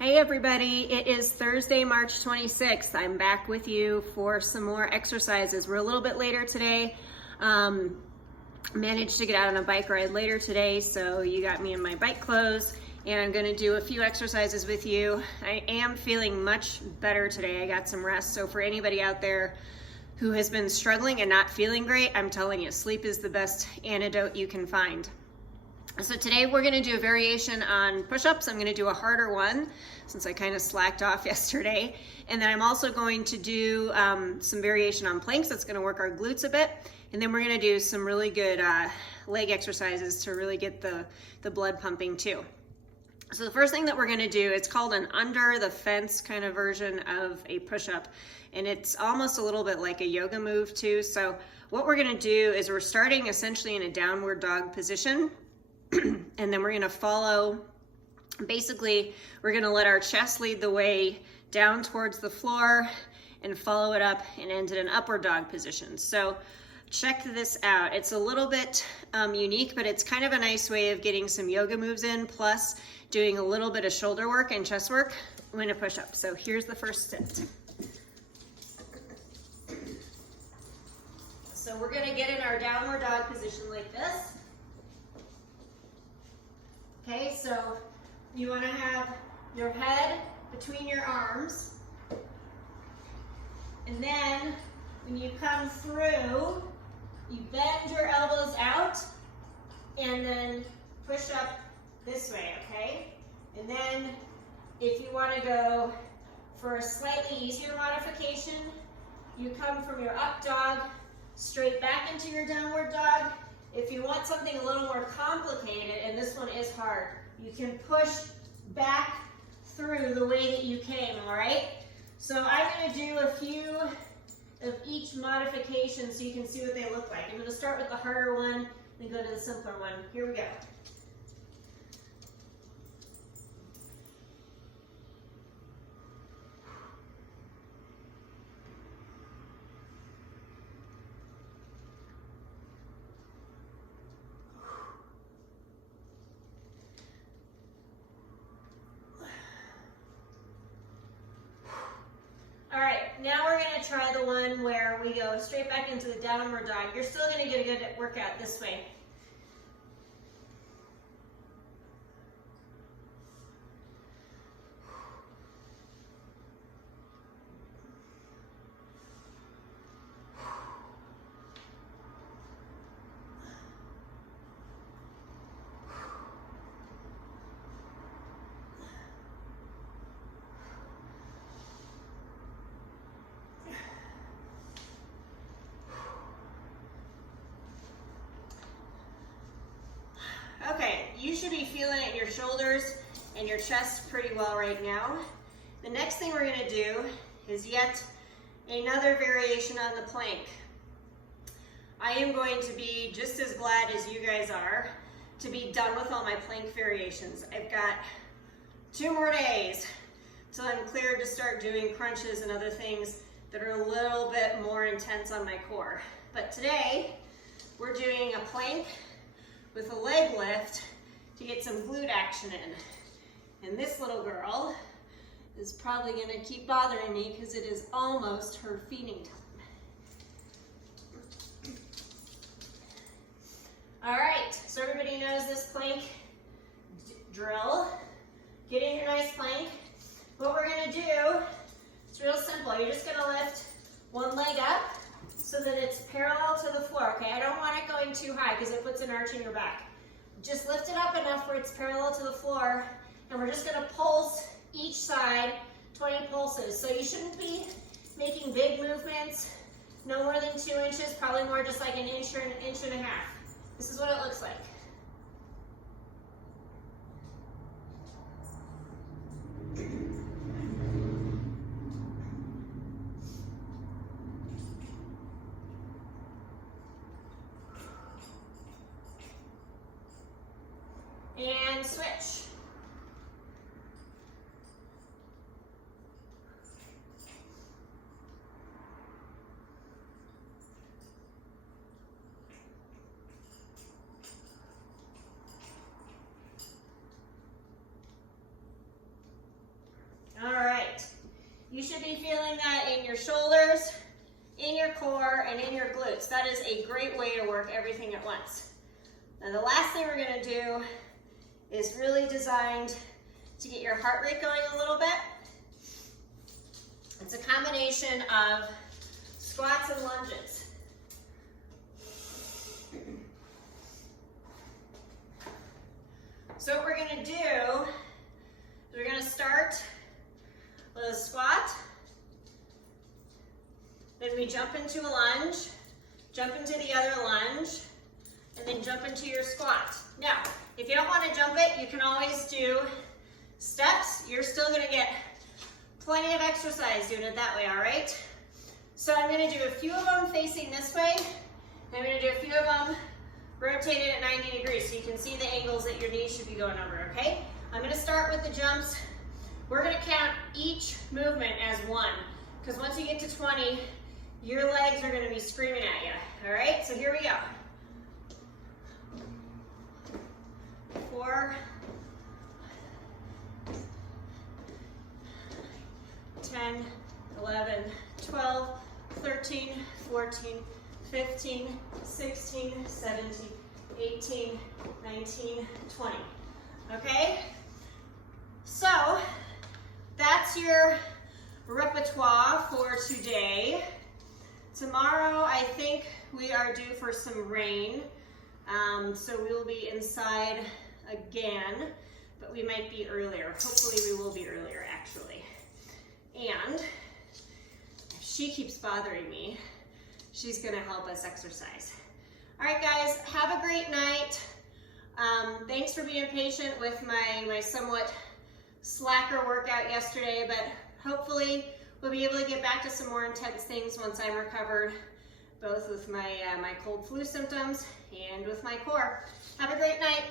Hey everybody, it is Thursday, March 26th. I'm back with you for some more exercises. We're a little bit later today. Managed to get out on a bike ride later today, so you got me in my bike clothes, and I'm gonna do a few exercises with you. I am feeling much better today. I got some rest, so for anybody out there who has been struggling and not feeling great, I'm telling you, sleep is the best antidote you can find. So today we're gonna do a variation on push-ups. I'm gonna do a harder one since I kind of slacked off yesterday. And then I'm also going to do some variation on planks. That's gonna work our glutes a bit. And then we're gonna do some really good leg exercises to really get the blood pumping too. So the first thing that we're gonna do, it's called an under the fence kind of version of a push-up. And it's almost a little bit like a yoga move too. So what we're gonna do is we're starting essentially in a downward dog position. And then we're gonna follow, basically, we're gonna let our chest lead the way down towards the floor and follow it up and end in an upward dog position. So check this out. It's a little bit unique, but it's kind of a nice way of getting some yoga moves in, plus doing a little bit of shoulder work and chest work when a push-up. So here's the first set. So we're gonna get in our downward dog position like this. Okay, so you want to have your head between your arms, and then when you come through, you bend your elbows out and then push up this way, okay? And then if you want to go for a slightly easier modification, you come from your up dog straight back into your downward dog. If you want something a little more complicated, and this one is hard, you can push back through the way that you came, all right? So I'm gonna do a few of each modification so you can see what they look like. I'm gonna start with the harder one, then go to the simpler one. Here we go. All right, now we're gonna try the one where we go straight back into the downward dog. You're still gonna get a good workout this way. Okay, you should be feeling it in your shoulders and your chest pretty well right now. The next thing we're gonna do is yet another variation on the plank. I am going to be just as glad as you guys are to be done with all my plank variations. I've got 2 more days till I'm cleared to start doing crunches and other things that are a little bit more intense on my core. But today, we're doing a plank with a leg lift to get some glute action in. And this little girl is probably gonna keep bothering me because it is almost her feeding time. All right, so everybody knows this plank drill. Get in your nice plank. What we're gonna do, it's real simple. You're just gonna lift one leg up so that it's parallel to the floor, okay? I don't want it going too high because it puts an arch in your back. Just lift it up enough where it's parallel to the floor, and we're just gonna pulse each side 20 pulses. So you shouldn't be making big movements, no more than 2 inches, probably more just like an inch or an inch and a half. This is what it looks like. And switch. You should be feeling that in your shoulders, in your core, and in your glutes. That is a great way to work everything at once. Now the last thing we're gonna do is really designed to get your heart rate going a little bit. It's a combination of squats and lunges. So what we're gonna do is we're gonna start with a squat, then we jump into a lunge, jump into the other lunge, and then jump into your squat. Now, if you don't want to jump it, you can always do steps. You're still going to get plenty of exercise doing it that way, all right? So I'm going to do a few of them facing this way, and I'm going to do a few of them rotated at 90 degrees so you can see the angles that your knees should be going over, okay? I'm going to start with the jumps. We're going to count each movement as one, because once you get to 20, your legs are going to be screaming at you, all right? So here we go. 4, 10, 11, 12, 13, 14, 15, 16, 17, 18, 19, 20. Okay? So, that's your repertoire for today. Tomorrow, I think we are due for some rain. So we will be inside again, but we might be earlier. Hopefully we will be earlier, actually. And if she keeps bothering me, she's gonna help us exercise. All right, guys, have a great night. Thanks for being patient with my somewhat slacker workout yesterday, but hopefully we'll be able to get back to some more intense things once I'm recovered, both with my cold flu symptoms and with my core. Have a great night.